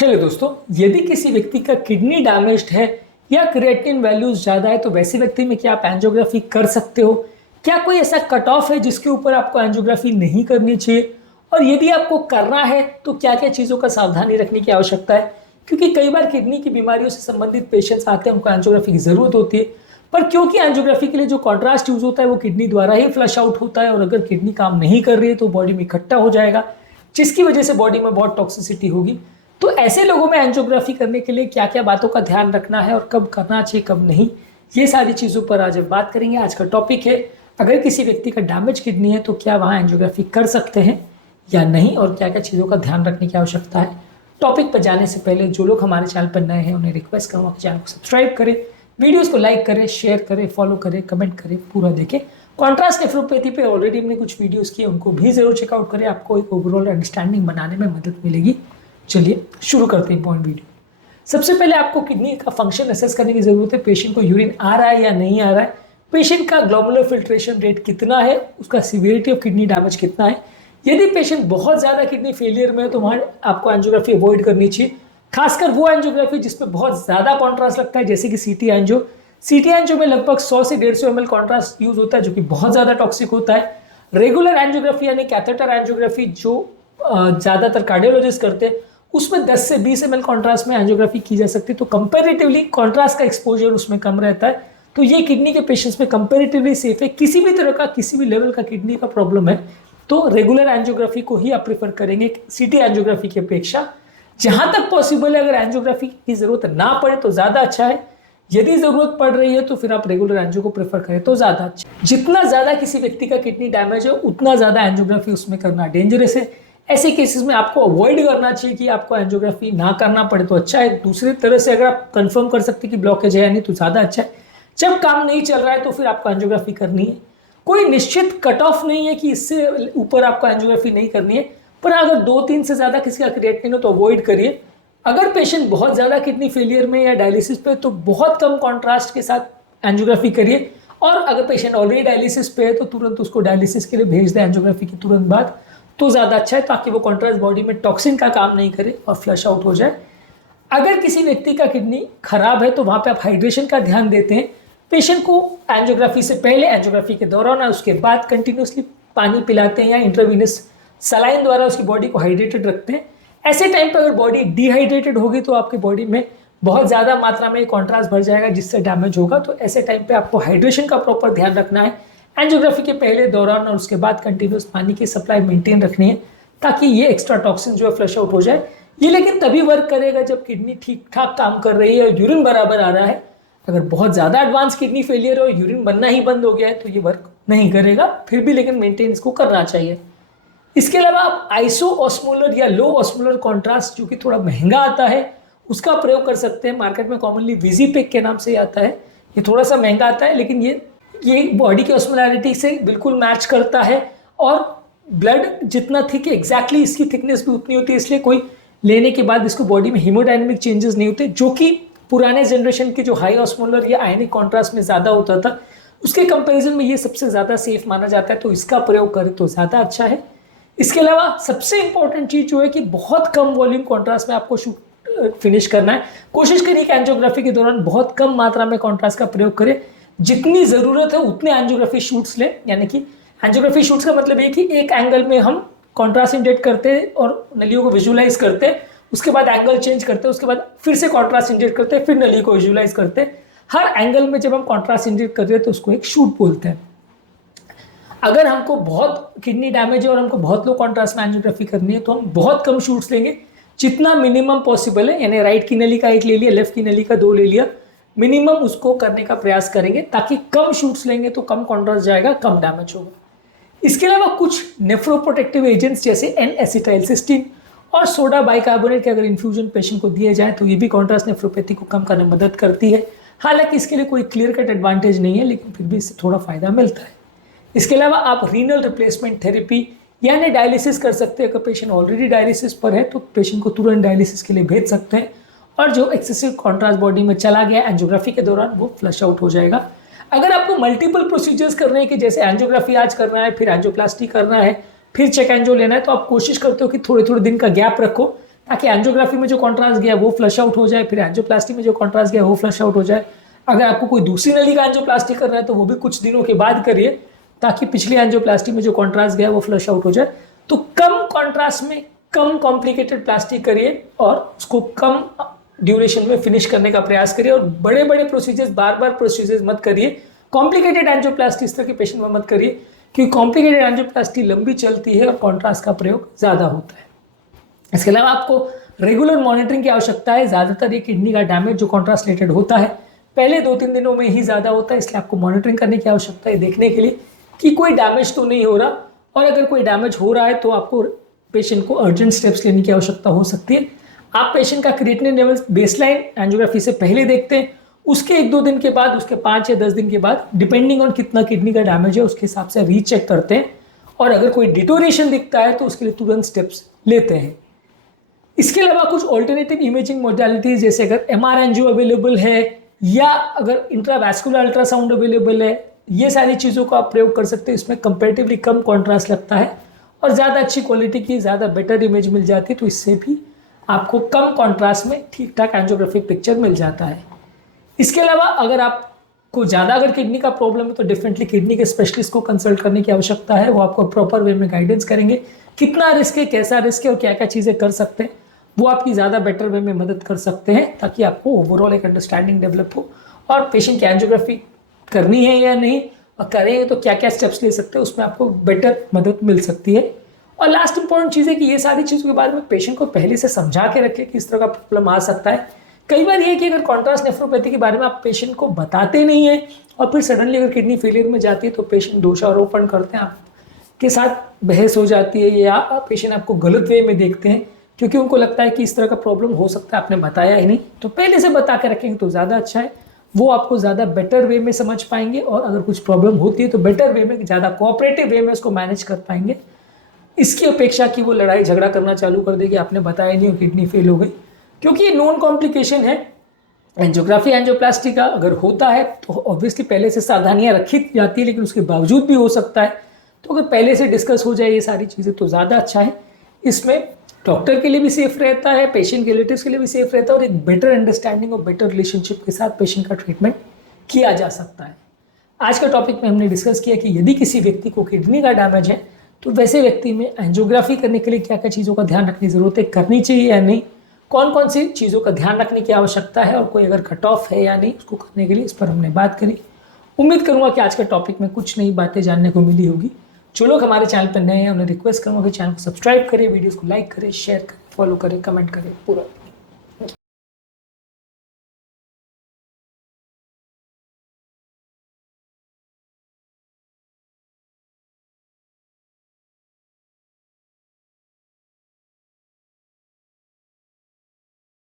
Hello दोस्तों, यदि किसी व्यक्ति का किडनी डैमेज्ड है या क्रिएटिनिन वैल्यूज ज़्यादा है तो वैसे व्यक्ति में क्या आप एंजियोग्राफी कर सकते हो? क्या कोई ऐसा कट ऑफ है जिसके ऊपर आपको एंजियोग्राफी नहीं करनी चाहिए? और यदि आपको करना है तो क्या क्या चीज़ों का सावधानी रखने की आवश्यकता है? क्योंकि कई बार किडनी की बीमारियों से संबंधित पेशेंट्स आते हैं, उनको एंजियोग्राफी की ज़रूरत होती है, पर क्योंकि एंजियोग्राफी के लिए जो कॉन्ट्रास्ट यूज होता है वो किडनी द्वारा ही फ्लश आउट होता है, और अगर किडनी काम नहीं कर रही है तो बॉडी में इकट्ठा हो जाएगा, जिसकी वजह से बॉडी में बहुत टॉक्सिसिटी होगी। तो ऐसे लोगों में एंजियोग्राफी करने के लिए क्या क्या बातों का ध्यान रखना है और कब करना चाहिए कब नहीं, ये सारी चीज़ों पर आज हम बात करेंगे। आज का टॉपिक है, अगर किसी व्यक्ति का डैमेज किडनी है तो क्या वहाँ एंजियोग्राफी कर सकते हैं या नहीं, और क्या क्या चीज़ों का ध्यान रखने की आवश्यकता है। टॉपिक पर जाने से पहले जो लोग हमारे चैनल पर नए हैं उन्हें रिक्वेस्ट करूँगा कि चैनल को सब्सक्राइब करें, वीडियोस को लाइक करें, शेयर करें, फॉलो करें, कमेंट करें, पूरा देखें। कॉन्ट्रास्ट नेफ्रोपैथी पे ऑलरेडी हमने कुछ वीडियोस किए, उनको भी जरूर चेकआउट करें, आपको एक ओवरऑल अंडरस्टैंडिंग बनाने में मदद मिलेगी। चलिए शुरू करते हैं पॉइंट वीडियो। सबसे पहले आपको किडनी का फंक्शन असेस करने की जरूरत है। पेशेंट को यूरिन आ रहा है या नहीं आ रहा है, पेशेंट का ग्लोमेरुलर फिल्ट्रेशन रेट कितना है, उसका सीवियरिटी ऑफ किडनी डैमेज कितना है। यदि पेशेंट बहुत ज़्यादा किडनी फेलियर में है तो वहाँ आपको एंजियोग्राफी अवॉइड करनी चाहिए, खासकर वो एंजियोग्राफी जिसमें बहुत ज़्यादा कॉन्ट्रास्ट लगता है, जैसे कि सीटी एंजियो। सीटी एंजियो में लगभग 100 से 150 ml कॉन्ट्रास्ट यूज होता है, जो कि बहुत ज़्यादा टॉक्सिक होता है। रेगुलर एंजियोग्राफी यानी कैथेटर एंजियोग्राफी जो ज़्यादातर कार्डियोलॉजिस्ट करते हैं, उसमें 10 से 20 ml कॉन्ट्रास्ट में एंजियोग्राफी की जा सकती है, तो कंपैरेटिवली कॉन्ट्रास्ट का एक्सपोजर उसमें कम रहता है। तो ये किडनी के पेशेंट्स में कंपैरेटिवली सेफ है। किसी भी तरह का, किसी भी लेवल का किडनी का प्रॉब्लम है तो रेगुलर एंजियोग्राफी को ही आप प्रेफर करेंगे सीटी एंजियोग्राफी की अपेक्षा। जहां तक पॉसिबल है, अगर एंजियोग्राफी की जरूरत ना पड़े तो ज़्यादा अच्छा है, यदि जरूरत पड़ रही है तो फिर आप रेगुलर एंजियो को प्रेफर करें तो ज़्यादा अच्छा। जितना ज़्यादा किसी व्यक्ति का किडनी डैमेज है उतना ज़्यादा एंजियोग्राफी उसमें करना डेंजरस है। ऐसे केसेस में आपको अवॉइड करना चाहिए कि आपको एंजियोग्राफी ना करना पड़े तो अच्छा है। दूसरी तरह से अगर आप कंफर्म कर सकते हैं कि ब्लॉकेज है या नहीं तो ज़्यादा अच्छा है। जब काम नहीं चल रहा है तो फिर आपको एंजियोग्राफी करनी है। कोई निश्चित कट ऑफ नहीं है कि इससे ऊपर आपको एंजियोग्राफी नहीं करनी है, पर अगर 2-3 से ज़्यादा किसी का क्रिएटिनिन हो तो अवॉइड करिए। अगर पेशेंट बहुत ज़्यादा किडनी फेलियर में या डायलिसिस पे तो बहुत कम कॉन्ट्रास्ट के साथ एंजियोग्राफी करिए, और अगर पेशेंट ऑलरेडी डायलिसिस पे है तो तुरंत उसको डायलिसिस के लिए भेज दें एंजियोग्राफी के तुरंत बाद, तो ज़्यादा अच्छा है, ताकि वो कॉन्ट्रास्ट बॉडी में टॉक्सिन का काम नहीं करे और फ्लश आउट हो जाए। अगर किसी व्यक्ति का किडनी खराब है तो वहाँ पे आप हाइड्रेशन का ध्यान देते हैं। पेशेंट को एंजियोग्राफी से पहले, एंजियोग्राफी के दौरान और उसके बाद कंटिन्यूसली पानी पिलाते हैं या इंट्रावीनस सलाइन द्वारा उसकी बॉडी को हाइड्रेटेड रखते हैं। ऐसे टाइम पे अगर बॉडी डिहाइड्रेटेड होगी तो आपकी बॉडी में बहुत ज़्यादा मात्रा में कॉन्ट्रास्ट भर जाएगा, जिससे डैमेज होगा। तो ऐसे टाइम पे आपको हाइड्रेशन का प्रॉपर ध्यान रखना है। एंजियोग्राफी के पहले, दौरान और उसके बाद कंटिन्यूस पानी की सप्लाई मेंटेन रखनी है, ताकि ये एक्स्ट्रा टॉक्सिन जो है फ्लश आउट हो जाए। ये लेकिन तभी वर्क करेगा जब किडनी ठीक ठाक काम कर रही है और यूरिन बराबर आ रहा है। अगर बहुत ज़्यादा एडवांस किडनी फेलियर है और यूरिन बनना ही बंद हो गया है तो ये वर्क नहीं करेगा। फिर भी लेकिन मेंटेन इसको करना चाहिए। इसके अलावा आप आइसो ऑस्मोलर या लो ऑस्मोलर कॉन्ट्रास्ट, जो कि थोड़ा महंगा आता है, उसका प्रयोग कर सकते हैं। मार्केट में कॉमनली विजीपिक के नाम से आता है। ये थोड़ा सा महंगा आता है, लेकिन ये बॉडी की ऑस्मोलैरिटी से बिल्कुल मैच करता है, और ब्लड जितना थिक है एग्जैक्टली इसकी थिकनेस भी उतनी होती है, इसलिए कोई लेने के बाद इसको बॉडी में हीमोडायनेमिक चेंजेस नहीं होते, जो कि पुराने जनरेशन के जो हाई ऑस्मोलर या आयनिक कॉन्ट्रास्ट में ज़्यादा होता था, उसके कंपैरिजन में ये सबसे ज़्यादा सेफ माना जाता है। तो इसका प्रयोग करें तो ज़्यादा अच्छा है। इसके अलावा सबसे इंपॉर्टेंट चीज़ जो है कि बहुत कम वॉल्यूम कॉन्ट्रास्ट में आपको फिनिश करना है। कोशिश करिए कि एंजियोग्राफी के दौरान बहुत कम मात्रा में कॉन्ट्रास्ट का प्रयोग करें। जितनी ज़रूरत है उतने एंजियोग्राफी शूट्स लें। यानी कि एंजियोग्राफी शूट्स का मतलब ये कि एक एंगल में हम कॉन्ट्रास्ट इंजेक्ट करते हैं और नलियों को विजुलाइज करते हैं, उसके बाद एंगल चेंज करते हैं, उसके बाद फिर से कॉन्ट्रास्ट इंजेक्ट करते हैं, फिर नली को विजुलाइज करते हैं। हर एंगल में जब हम कॉन्ट्रास्ट इंजेक्ट कर रहे हैं तो उसको एक शूट बोलते हैं। अगर हमको बहुत किडनी डैमेज है और हमको बहुत लो कॉन्ट्रास्ट में एंजियोग्राफी करनी है तो हम बहुत कम शूट्स लेंगे, जितना मिनिमम पॉसिबल है। यानी राइट की नली का एक ले लिया, लेफ्ट की नली का 2 ले लिया, मिनिमम उसको करने का प्रयास करेंगे, ताकि कम शूट्स लेंगे तो कम कॉन्ट्रास्ट जाएगा, कम डैमेज होगा। इसके अलावा कुछ नेफ्रोप्रोटेक्टिव एजेंट्स जैसे N-एसिटाइलसिस्टीन और सोडा बाइकार्बोनेट के अगर इन्फ्यूजन पेशेंट को दिए जाए तो ये भी कॉन्ट्रास्ट नेफ्रोपैथी को कम करने में मदद करती है। हालांकि इसके लिए कोई क्लियर कट एडवांटेज नहीं है, लेकिन फिर भी इससे थोड़ा फायदा मिलता है। इसके अलावा आप रीनल रिप्लेसमेंट थेरेपी यानी डायलिसिस कर सकते हैं। अगर पेशेंट ऑलरेडी डायलिसिस पर है तो पेशेंट को तुरंत डायलिसिस के लिए भेज सकते हैं, और जो एक्सेसिव कॉन्ट्रास्ट बॉडी में चला गया एंजियोग्राफी के दौरान वो फ्लश आउट हो जाएगा। अगर आपको मल्टीपल प्रोसीजर्स करने हैं कि जैसे एंजियोग्राफी आज करना है, फिर एंजियोप्लास्टी करना है, फिर चेक एंजियो लेना है, तो आप कोशिश करते हो कि थोड़े थोड़े दिन का गैप रखो, ताकि एंजियोग्राफी में जो कॉन्ट्रास्ट गया वो फ्लश आउट हो जाए, फिर एंजियोप्लास्टी में जो कॉन्ट्रास्ट गया वो फ्लश आउट हो जाए। अगर आपको कोई दूसरी नली का एंजियोप्लास्टी करना है तो वो भी कुछ दिनों के बाद करिए, ताकि पिछली एंजियोप्लास्टी में जो कॉन्ट्रास्ट गया वो फ्लश आउट हो जाए। तो कम कॉन्ट्रास्ट में कम कॉम्प्लिकेटेड प्लास्टिक करिए और उसको कम ड्यूरेशन में फिनिश करने का प्रयास करिए, और बड़े बड़े प्रोसीजर्स, बार बार प्रोसीजर्स मत करिए। कॉम्प्लिकेटेड एंजियोप्लास्टी इस तरह के पेशेंट में मत करिए, क्योंकि कॉम्प्लिकेटेड एंजियोप्लास्टी लंबी चलती है और कॉन्ट्रास्ट का प्रयोग ज़्यादा होता है। इसके अलावा आपको रेगुलर मॉनिटरिंग की आवश्यकता है। ज़्यादातर ये किडनी का डैमेज जो कॉन्ट्रास्ट रिलेटेड होता है पहले 2-3 दिनों में ही ज़्यादा होता है, इसलिए आपको मॉनिटरिंग करने की आवश्यकता है, देखने के लिए कि कोई डैमेज तो नहीं हो रहा, और अगर कोई डैमेज हो रहा है तो आपको पेशेंट को अर्जेंट स्टेप्स लेने की आवश्यकता हो सकती है। आप पेशेंट का क्रिएटिनिन लेवल बेसलाइन एंजियोग्राफी से पहले देखते हैं, उसके 1-2 दिन के बाद, उसके 5 या 10 दिन के बाद, डिपेंडिंग ऑन कितना किडनी का डैमेज है उसके हिसाब से रीचेक करते हैं, और अगर कोई डिटोरेशन दिखता है तो उसके लिए तुरंत स्टेप्स लेते हैं। इसके अलावा कुछ ऑल्टरनेटिव इमेजिंग मोडालिटीज, जैसे अगर एमआर एंजियो अवेलेबल है या अगर इंट्रावैस्कुलर अल्ट्रासाउंड अवेलेबल है, ये सारी चीज़ों का आप प्रयोग कर सकते हैं। इसमें कंपेरेटिवली कम कॉन्ट्रास्ट लगता है और ज़्यादा अच्छी क्वालिटी की, ज़्यादा बेटर इमेज मिल जाती है, तो इससे भी आपको कम कॉन्ट्रास्ट में ठीक ठाक एंजियोग्राफिक पिक्चर मिल जाता है। इसके अलावा अगर आपको ज़्यादा अगर किडनी का प्रॉब्लम है तो डेफिनेटली किडनी के स्पेशलिस्ट को कंसल्ट करने की आवश्यकता है। वो आपको प्रॉपर वे में गाइडेंस करेंगे, कितना रिस्क है, कैसा रिस्क है और क्या क्या चीज़ें कर सकते हैं, वो आपकी ज़्यादा बेटर वे में मदद कर सकते हैं, ताकि आपको ओवरऑल एक अंडरस्टैंडिंग डेवलप हो और पेशेंट की एंजियोग्राफी करनी है या नहीं, और करेंगे तो क्या क्या स्टेप्स ले सकते हैं, उसमें आपको बेटर मदद मिल सकती है। और लास्ट इंपॉर्टेंट चीज़ है कि ये सारी चीज़ों के बारे में पेशेंट को पहले से समझा के रखें कि इस तरह का प्रॉब्लम आ सकता है। कई बार ये कि अगर कॉन्ट्रास्ट नेफ्रोपैथी के बारे में आप पेशेंट को बताते नहीं है और फिर सडनली अगर किडनी फेलियर में जाती है तो पेशेंट दोषारोपण करते हैं, आपके साथ बहस हो जाती है, या पेशेंट आपको गलत वे में देखते हैं, क्योंकि उनको लगता है कि इस तरह का प्रॉब्लम हो सकता है, आपने बताया ही नहीं। तो पहले से बता के रखेंगे तो ज़्यादा अच्छा है, वो आपको ज़्यादा बेटर वे में समझ पाएंगे, और अगर कुछ प्रॉब्लम होती है तो बेटर वे में, ज़्यादा कोऑपरेटिव वे में उसको मैनेज कर पाएंगे, इसकी अपेक्षा कि वो लड़ाई झगड़ा करना चालू कर देगी, आपने बताया नहीं और किडनी फेल हो गई। क्योंकि ये नॉन कॉम्प्लिकेशन है एंजियोग्राफी एंजियोप्लास्टी का, अगर होता है तो ऑब्वियसली पहले से सावधानियां रखी जाती है, लेकिन उसके बावजूद भी हो सकता है। तो अगर पहले से डिस्कस हो जाए ये सारी चीज़ें तो ज़्यादा अच्छा है। इसमें डॉक्टर के लिए भी सेफ रहता है, पेशेंट के रिलेटिव्स के लिए भी सेफ रहता है, और एक बेटर अंडरस्टैंडिंग और बेटर रिलेशनशिप के साथ पेशेंट का ट्रीटमेंट किया जा सकता है। आज का टॉपिक में हमने डिस्कस किया कि यदि किसी व्यक्ति को किडनी का डैमेज है तो वैसे व्यक्ति में एंजियोग्राफी करने के लिए क्या क्या चीज़ों का ध्यान रखने की ज़रूरत है, करनी चाहिए या नहीं, कौन कौन सी चीज़ों का ध्यान रखने की आवश्यकता है, और कोई अगर कट ऑफ है या नहीं उसको करने के लिए, इस पर हमने बात करी। उम्मीद करूँगा कि आज का टॉपिक में कुछ नई बातें जानने को मिली होगी। जो लोग हमारे चैनल पर नए हैं उन्हें रिक्वेस्ट करूँगा कि चैनल को सब्सक्राइब करें, वीडियोज़ को लाइक करें, शेयर करें, फॉलो करें, कमेंट करें, पूरा